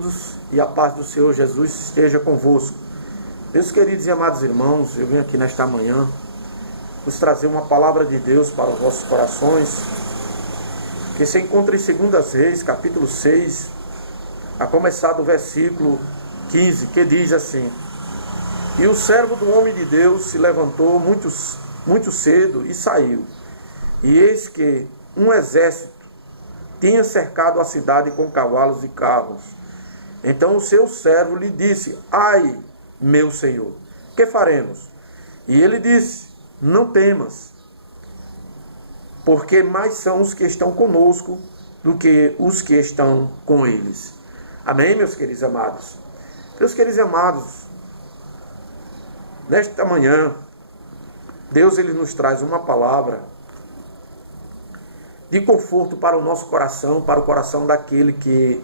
todos e a paz do Senhor Jesus esteja convosco. Meus queridos e amados irmãos, eu venho aqui nesta manhã vos trazer uma palavra de Deus para os vossos corações, que se encontra em 2 Reis, capítulo 6, a começar do versículo 15, que diz assim: E o servo do homem de Deus se levantou muito cedo e saiu, e eis que um exército tinha cercado a cidade com cavalos e carros. Então o seu servo lhe disse: Ai, meu senhor, que faremos? E ele disse: Não temas, porque mais são os que estão conosco do que os que estão com eles. Amém, meus queridos amados? Meus queridos amados, nesta manhã, Deus ele nos traz uma palavra de conforto para o nosso coração, para o coração daquele que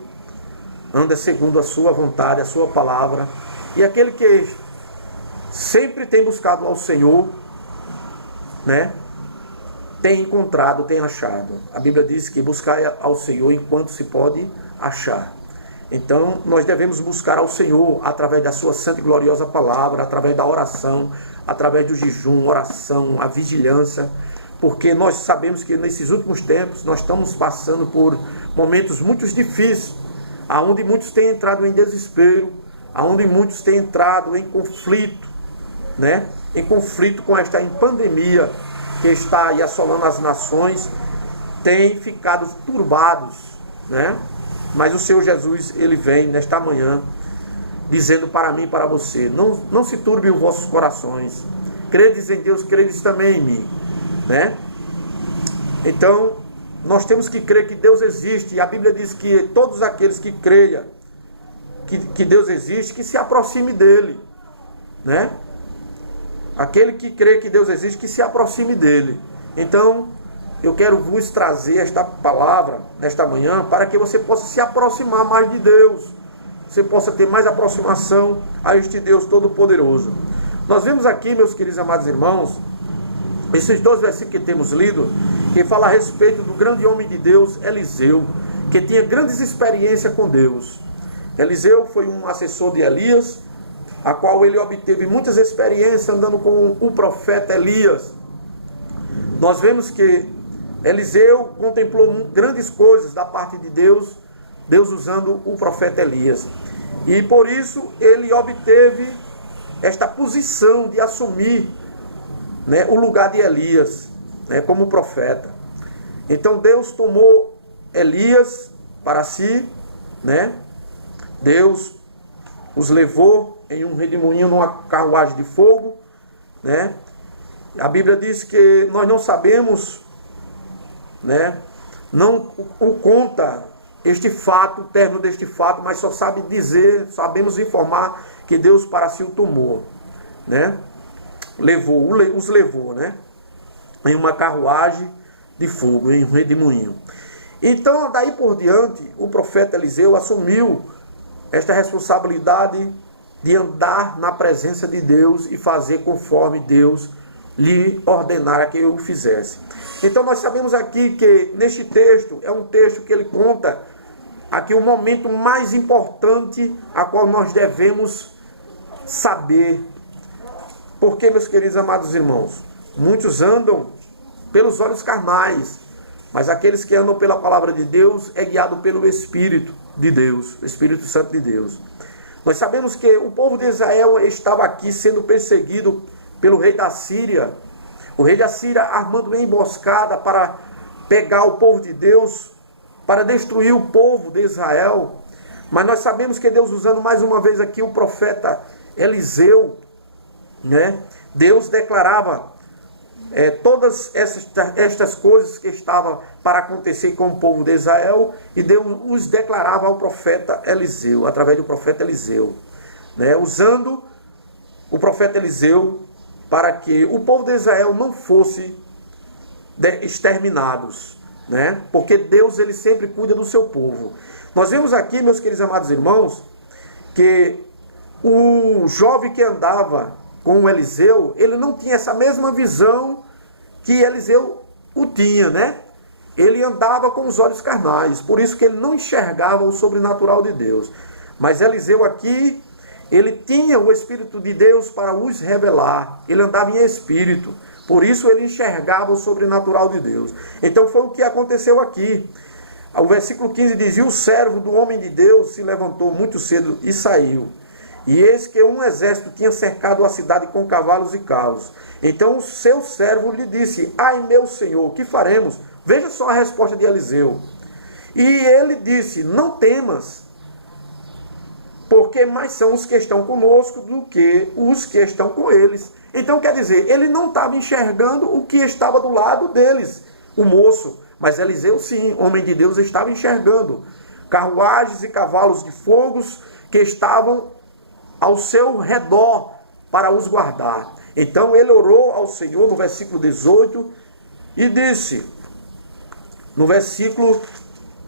anda segundo a sua vontade, a sua palavra, e aquele que sempre tem buscado ao Senhor, né? Tem encontrado, tem achado. A Bíblia diz que buscar ao Senhor enquanto se pode achar. Então, nós devemos buscar ao Senhor através da sua santa e gloriosa palavra, através da oração, através do jejum, oração, a vigilância, porque nós sabemos que nesses últimos tempos nós estamos passando por momentos muito difíceis, aonde muitos têm entrado em desespero, aonde muitos têm entrado em conflito, né? Em conflito com esta pandemia que está aí assolando as nações, têm ficado turbados, né? Mas o Senhor Jesus, ele vem nesta manhã dizendo para mim e para você: não se turbe os vossos corações, credes em Deus, credes também em mim, né? Então, nós temos que crer que Deus existe, e a Bíblia diz que todos aqueles que creiam que Deus existe, que se aproxime dele, né? Aquele que crê que Deus existe, que se aproxime dele. Então, eu quero vos trazer esta palavra nesta manhã para que você possa se aproximar mais de Deus, você possa ter mais aproximação a este Deus Todo-Poderoso. Nós vemos aqui, meus queridos amados irmãos, esses 2 versículos que temos lido, que fala a respeito do grande homem de Deus, Eliseu, que tinha grandes experiências com Deus. Eliseu foi um assessor de Elias, a qual ele obteve muitas experiências andando com o profeta Elias. Nós vemos que Eliseu contemplou grandes coisas da parte de Deus, Deus usando o profeta Elias. E por isso ele obteve esta posição de assumir, né, o lugar de Elias, né, como profeta. Então Deus tomou Elias para si, né? Deus os levou em um redemoinho, numa carruagem de fogo, né? A Bíblia diz que nós não sabemos, né, não o conta este fato, o término deste fato, mas só sabe dizer, sabemos informar que Deus para si o tomou, né? Os levou, né, em uma carruagem de fogo, em um redemoinho. Então, daí por diante, o profeta Eliseu assumiu esta responsabilidade de andar na presença de Deus e fazer conforme Deus lhe ordenara que eu fizesse. Então nós sabemos aqui que neste texto, é um texto que ele conta aqui o momento mais importante a qual nós devemos saber. Porque, meus queridos amados irmãos, muitos andam pelos olhos carnais, mas aqueles que andam pela palavra de Deus é guiado pelo Espírito de Deus, o Espírito Santo de Deus. Nós sabemos que o povo de Israel estava aqui sendo perseguido pelo rei da Síria. O rei da Síria armando uma emboscada para pegar o povo de Deus, para destruir o povo de Israel. Mas nós sabemos que Deus, usando mais uma vez aqui o profeta Eliseu, né? Deus declarava todas estas coisas que estavam para acontecer com o povo de Israel, e Deus os declarava ao profeta Eliseu, através do profeta Eliseu, né? Usando o profeta Eliseu para que o povo de Israel não fosse exterminados, né? Porque Deus, ele sempre cuida do seu povo. Nós vemos aqui, meus queridos amados irmãos, que o jovem que andava com o Eliseu, ele não tinha essa mesma visão que Eliseu o tinha, né? Ele andava com os olhos carnais, por isso que ele não enxergava o sobrenatural de Deus. Mas Eliseu aqui, ele tinha o Espírito de Deus para os revelar. Ele andava em espírito. Por isso ele enxergava o sobrenatural de Deus. Então foi o que aconteceu aqui. O versículo 15 diz: e o servo do homem de Deus se levantou muito cedo e saiu. E eis que um exército tinha cercado a cidade com cavalos e carros. Então o seu servo lhe disse: ai, meu senhor, que faremos? Veja só a resposta de Eliseu. E ele disse: não temas, porque mais são os que estão conosco do que os que estão com eles. Então quer dizer, ele não estava enxergando o que estava do lado deles, o moço. Mas Eliseu sim, homem de Deus, estava enxergando carruagens e cavalos de fogos que estavam ao seu redor para os guardar. Então ele orou ao Senhor no versículo 18 e disse, no versículo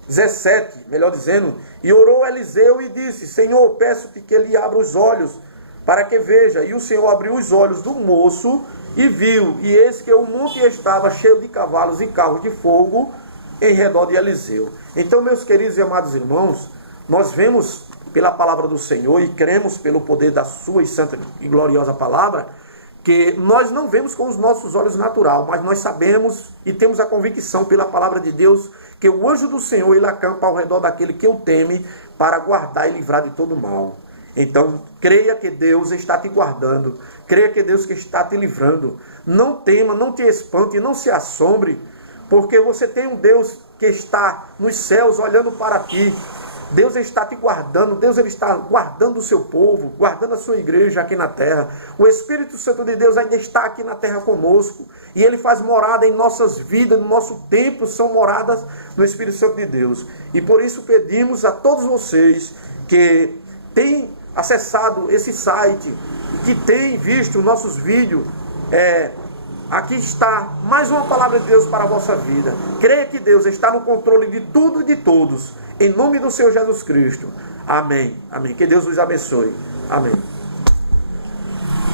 17, melhor dizendo, e orou Eliseu e disse: Senhor, peço-te que ele abra os olhos para que veja. E o Senhor abriu os olhos do moço e viu, e eis que o monte estava cheio de cavalos e carros de fogo em redor de Eliseu. Então, meus queridos e amados irmãos, nós vemos pela palavra do Senhor e cremos pelo poder da sua santa e gloriosa palavra, que nós não vemos com os nossos olhos naturais, mas nós sabemos e temos a convicção pela palavra de Deus que o anjo do Senhor, ele acampa ao redor daquele que o teme para guardar e livrar de todo mal. Então, creia que Deus está te guardando, creia que Deus que está te livrando. Não tema, não te espante, não se assombre, porque você tem um Deus que está nos céus olhando para ti. Deus está te guardando, Deus ele está guardando o seu povo, guardando a sua igreja aqui na terra. O Espírito Santo de Deus ainda está aqui na terra conosco. E ele faz morada em nossas vidas, no nosso tempo, são moradas no Espírito Santo de Deus. E por isso pedimos a todos vocês que têm acessado esse site, que têm visto nossos vídeos, aqui está mais uma palavra de Deus para a vossa vida. Creia que Deus está no controle de tudo e de todos. Em nome do Senhor Jesus Cristo. Amém. Amém. Que Deus os abençoe. Amém.